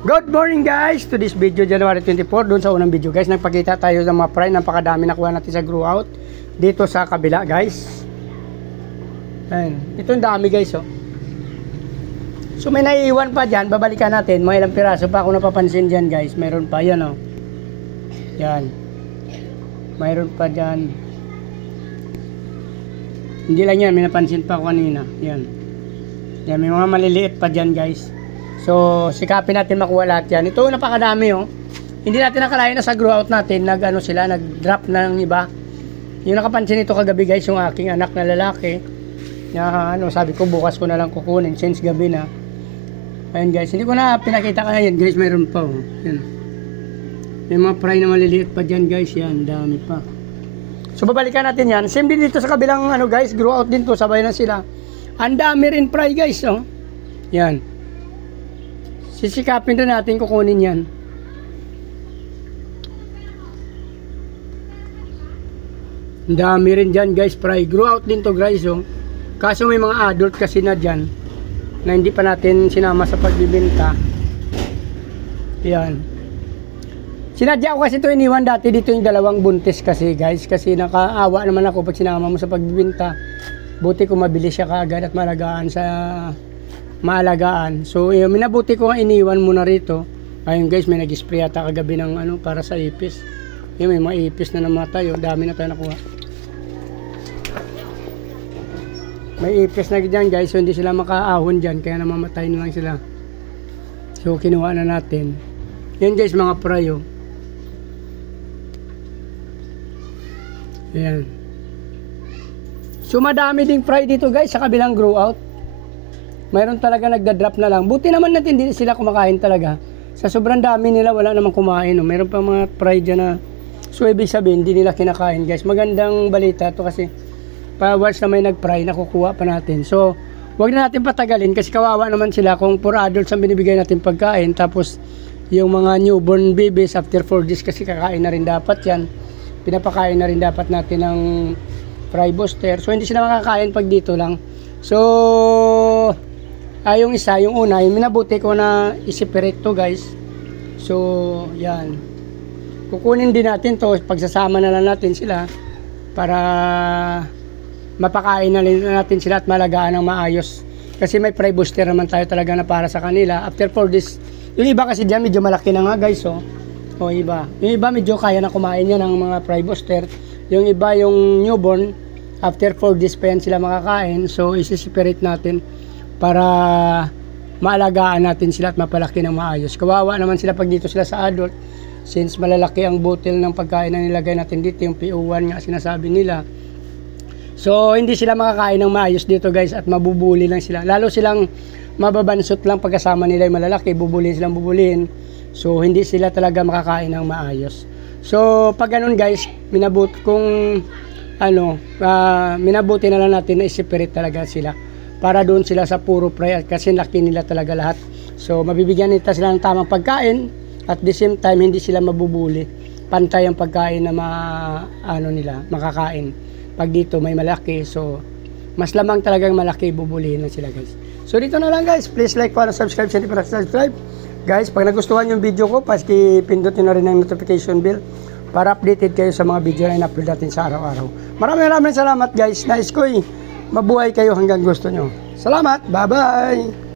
Good morning guys! To this video, January 24. Doon sa unang video guys, nagpakita tayo ng mga fry. Napakadami nakuha natin sa grow out. Dito sa kabila guys. Ayan. Ito yung dami guys oh. So may naiiwan pa dyan. Babalikan natin. Mga ilang piraso pa ako napapansin dyan guys. Mayroon pa yan oh. Yan. Mayroon pa dyan. Hindi lang yan. May napansin pa ako kanina. Yan. Yan. May mga maliliit pa dyan guys. So, sikapin natin makuha lahat yan. Ito, napakadami oh. Hindi natin nakalain na sa grow out natin, nag-drop ng iba. Yung nakapansin ito kagabi guys, yung aking anak na lalaki. Na sabi ko bukas ko na lang kukunin since gabi na. Ayun guys, hindi ko na pinakita ka yan guys, mayroon pa oh. Yan. May mga fry na maliliit pa dyan guys, yan, dami pa. So, babalikan natin yan. Same din dito sa kabilang guys, grow out din to, sabay na sila. Ang dami rin fry guys oh. Yan. Sisikapin doon natin kukunin yan. Ang dami rin dyan guys, fry. Grow out din to guys oh. Kaso may mga adult kasi na dyan na hindi pa natin sinama sa pagbibenta. Yan. Sinadya ko kasi ito iniwan dati dito yung dalawang buntis kasi guys. Kasi nakaawa naman ako pag sinama mo sa pagbibenta. Buti ko mabili siya kaagad at malagaan sa maalagaan. So, minabuti ko nga iniwan muna rito. Ayun guys, may nag-spray ata kagabi ng para sa ipis. May mga ipis na namatay. Dami na tayo nakuha. May ipis na dyan guys. So, hindi sila makaahon dyan. Kaya namamatay na lang sila. So, kinuha na natin. Yan guys, mga prayo. Ayan. So, madami ding fry dito guys sa kabilang grow out. Mayroon talaga nagda-drop na lang. Buti naman natin hindi sila kumakain talaga. Sa sobrang dami nila wala namang kumain. No? Mayroon pa mga fry dyan na so ibig sabihin hindi nila kinakain guys. Magandang balita to kasi once na may nag-fry nakukuha pa natin. So wag na natin patagalin kasi kawawa naman sila kung for adults ang binibigay natin pagkain. Tapos yung mga newborn babies after 4 days kasi kakain na rin dapat yan. Pinapakain na rin dapat natin ng fry booster. So hindi sila makakain pag dito lang. So yung isa, yung una, yung minabuti ko na i-separate to guys. So, yan. Kukunin din natin to, pagsasama na lang natin sila para mapakain na natin sila at malagaan ng maayos. Kasi may fry booster naman tayo talaga na para sa kanila. After 4 days, yung iba kasi dyan medyo malaki na nga guys. Oh. O iba. Yung iba medyo kaya na kumain yan ng mga fry booster. Yung iba yung newborn, after 4 days pa yan sila makakain. So, isi-separate natin para maalagaan natin sila at mapalaki ng maayos. Kawawa naman sila pag dito sila sa adult since malalaki ang bottle ng pagkain na nilagay natin dito, yung PO1 nga sinasabi nila. So hindi sila makakain ng maayos dito guys at mabubuli lang sila. Lalo silang mababansot lang pagkasama nila yung malalaki, bubulin silang bubulin. So hindi sila talaga makakain ng maayos. So pag ganun guys, minabuti na lang natin na i-separate talaga sila. Para doon sila sa puro fry kasi laki nila talaga lahat. So mabibigyan nila sila ng tamang pagkain at the same time hindi sila mabubuli. Pantay ang pagkain na nila makakain. Pag dito may malaki, so mas lamang talagang malaki bubulihin na sila guys. So dito na lang guys, please like, follow, subscribe, share, para subscribe. Guys, pag nagustuhan yung video ko, pindutin na rin ang notification bell para updated kayo sa mga video na in-upload natin sa araw-araw. Maraming salamat guys. Nais ko mabuhay kayo hanggang gusto nyo. Salamat. Bye-bye.